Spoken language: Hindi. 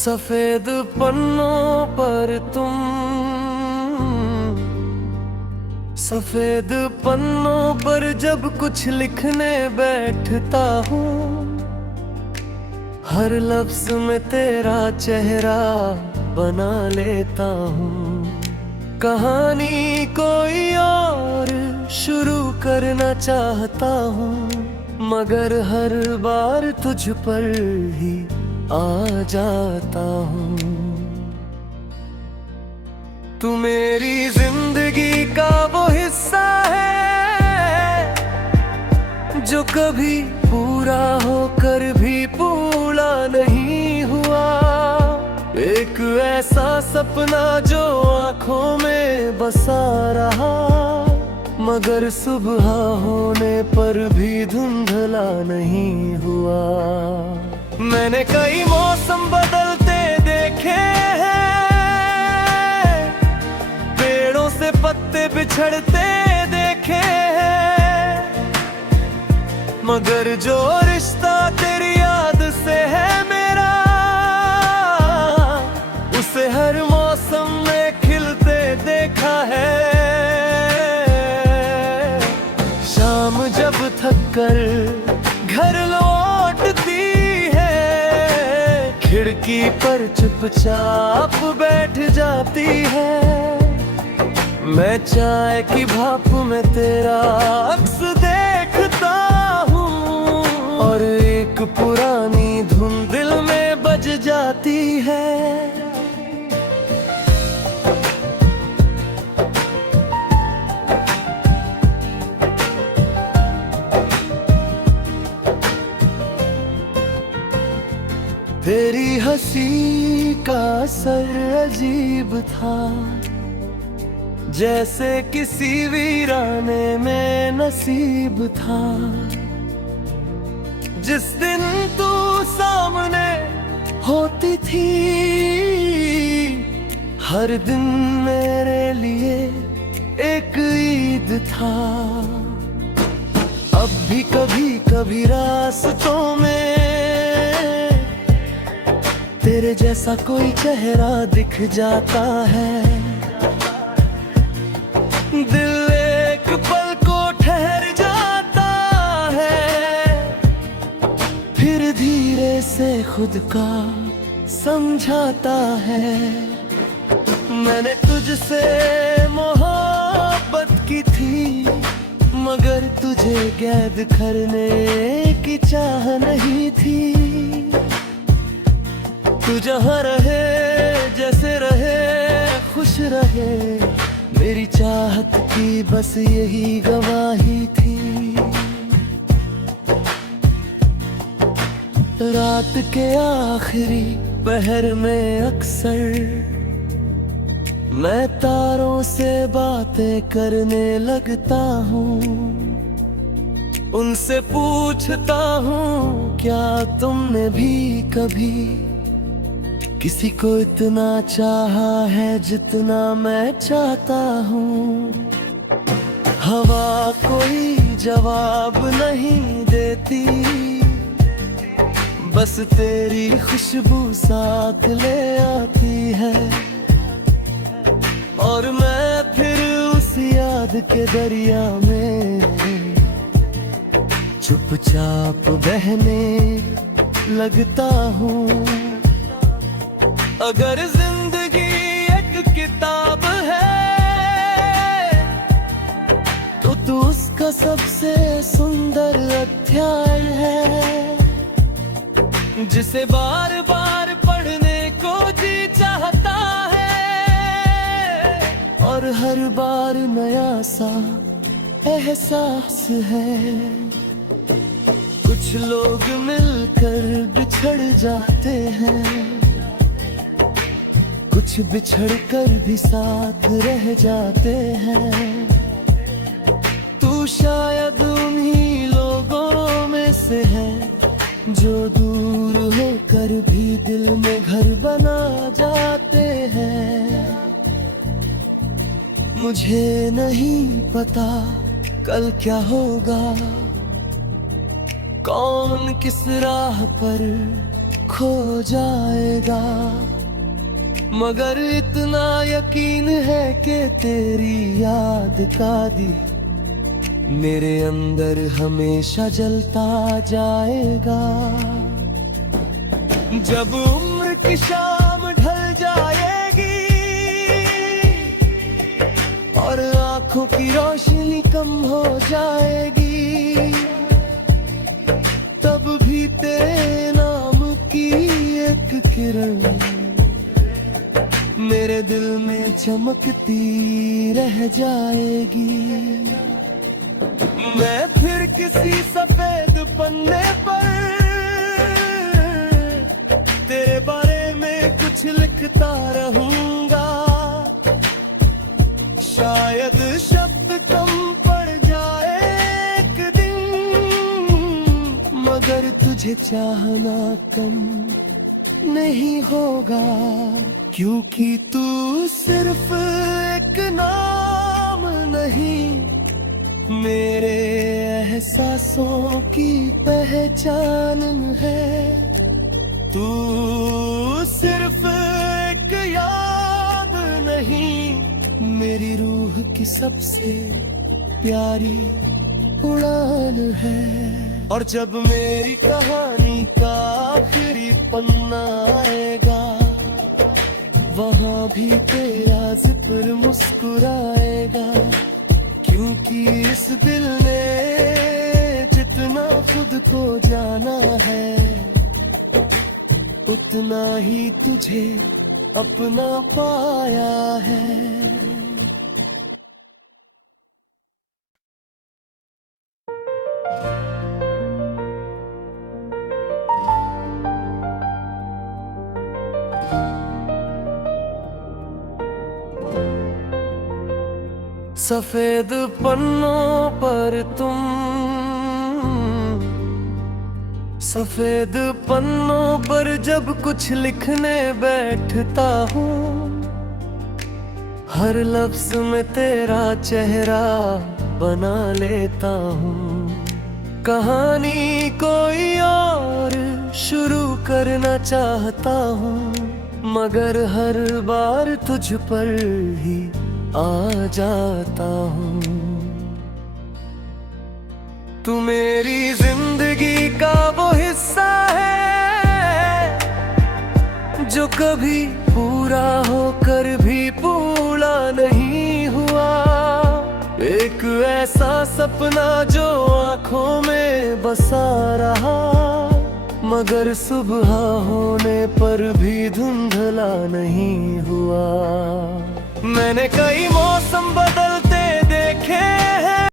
सफेद पन्नों पर तुम, सफेद पन्नों पर जब कुछ लिखने बैठता हूँ, हर लफ्ज में तेरा चेहरा बना लेता हूँ। कहानी कोई और शुरू करना चाहता हूँ, मगर हर बार तुझ पर ही आ जाता हूँ। तू मेरी जिंदगी का वो हिस्सा है जो कभी पूरा होकर भी पूरा नहीं हुआ। एक ऐसा सपना जो आँखों में बसा रहा, मगर सुबह होने पर भी धुंधला नहीं हुआ। मैंने कई मौसम बदलते देखे हैं, पेड़ों से पत्ते बिछड़ते देखे हैं, मगर जो रिश्ता तेरी याद से है मेरा, उसे हर मौसम में खिलते देखा है। शाम जब थक कर घर लौटती, खिड़की पर चुपचाप बैठ जाती है। मैं चाय की भाप में तेरा अक्स देखता हूँ, और एक पुरानी धुन दिल में बज जाती है। तेरी हंसी का असर अजीब था, जैसे किसी वीराने में नसीब था। जिस दिन तू सामने होती थी, हर दिन मेरे लिए एक ईद था। अब भी कभी कभी रास्तों में तेरे जैसा कोई चेहरा दिख जाता है। दिल एक पल को ठहर जाता है, फिर धीरे से खुद का समझाता है। मैंने तुझसे मोहब्बत की थी, मगर तुझे कैद करने की चाह नहीं थी। तू जहाँ रहे जैसे रहे खुश रहे, मेरी चाहत की बस यही गवाही थी। रात के आखिरी पहर में अक्सर मैं तारों से बातें करने लगता हूँ। उनसे पूछता हूँ, क्या तुमने भी कभी किसी को इतना चाहा है जितना मैं चाहता हूँ। हवा कोई जवाब नहीं देती, बस तेरी खुशबू साथ ले आती है। और मैं फिर उस याद के दरिया में चुपचाप बहने लगता हूँ। अगर जिंदगी एक किताब है, तो तू उसका सबसे सुंदर अध्याय है, जिसे बार बार पढ़ने को जी चाहता है। और हर बार नया सा एहसास है। कुछ लोग मिलकर बिछड़ जाते हैं, कुछ बिछड़ कर भी साथ रह जाते हैं। तू शायद उन्हीं लोगों में से है जो दूर होकर भी दिल में घर बना जाते हैं। मुझे नहीं पता कल क्या होगा, कौन किस राह पर खो जाएगा। मगर इतना यकीन है कि तेरी याद का दी मेरे अंदर हमेशा जलता जाएगा। जब उम्र की शाम ढल जाएगी और आंखों की रोशनी कम हो जाएगी, तब भी तेरे नाम की एक किरण मेरे दिल में चमकती रह जाएगी। मैं फिर किसी सफेद पन्ने पर तेरे बारे में कुछ लिखता रहूंगा। शायद शब्द कम पड़ जाए एक दिन, मगर तुझे चाहना कम नहीं होगा, क्योंकि तू सिर्फ एक नाम नहीं, मेरे एहसासों की पहचान है। तू सिर्फ एक याद नहीं, मेरी रूह की सबसे प्यारी उड़ान है। और जब मेरी कहानी का आखिरी पन्ना आएगा, वहाँ भी तेरा जिक्र मुस्कुराएगा, क्योंकि इस दिल ने जितना खुद को जाना है, उतना ही तुझे अपना पाया है। सफेद पन्नों पर तुम, सफेद पन्नों पर जब कुछ लिखने बैठता हूँ, हर लफ्ज में तेरा चेहरा बना लेता हूँ। कहानी कोई और शुरू करना चाहता हूँ, मगर हर बार तुझ पर ही आ जाता हूँ। तू मेरी जिंदगी का वो हिस्सा है जो कभी पूरा होकर भी पूरा नहीं हुआ। एक ऐसा सपना जो आँखों में बसा रहा, मगर सुबह होने पर भी धुंधला नहीं हुआ। मैंने कई मौसम बदलते देखे,